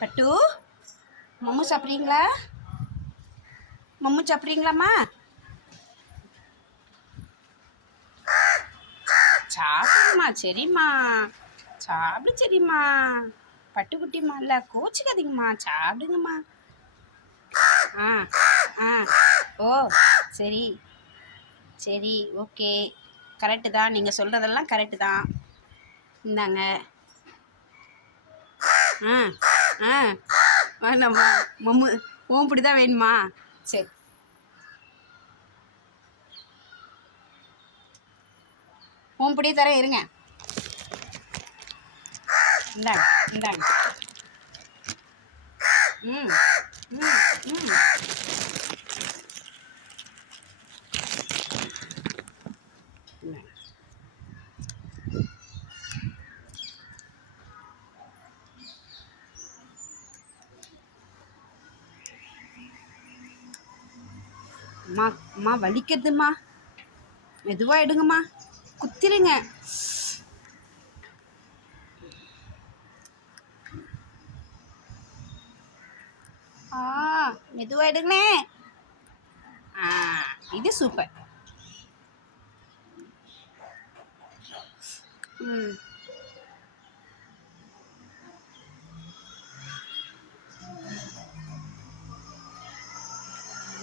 பட்டு மம்மு சாப்பிட்றீங்களா? மம்மு சாப்பிட்றீங்களாம்மா? சாப்பிடுமா சரிம்மா. சாப்பிடு சரிம்மா. பட்டுக்குட்டிம்மா இல்லை கோச்சிக்காதீங்கம்மா. சாப்பிடுங்கம்மா. ஆ ஆ. ஓ சரி. சரி ஓகே. கரெக்டு தான். நீங்கள் சொல்கிறதெல்லாம் கரெக்டு தான். இந்தாங்க. ஆ. ஆ வேணாம்மா மம்மு ஓம்புடி தான் வேணுமா? சரி. ஓம்புடியே தரேன் இருங்க. இந்தாங்க இந்தாங்க. ம் ம் இந்தாங்க அம்மா அம்மா வலிக்குதும்மா. மெதுவாக எடுங்கம்மா. குத்திருங்க. ஆ மெதுவாக எடுங்களே ஆ இது சூப்பர் ம்.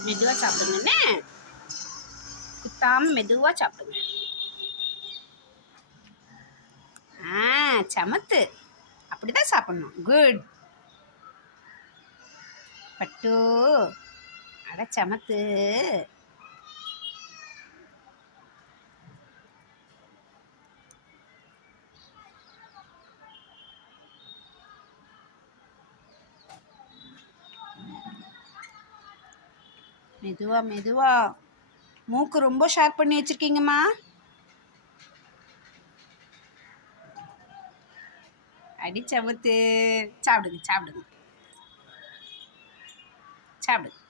மெதுவாக சாப்பிடுங்கண்ணே குத்தாமல் மெதுவாக சாப்பிடுங்க ஆ சமத்து அப்படி தான் சாப்பிட்ணும் குட் பட்டு அட சமத்து மெதுவா மெதுவா. மூக்கு ரொம்ப ஷார்ப் பண்ணி வச்சிருக்கீங்கம்மா. அடி சமத்து சாப்பிடுங்க சாப்பிடுங்க. சாப்பிடுங்க.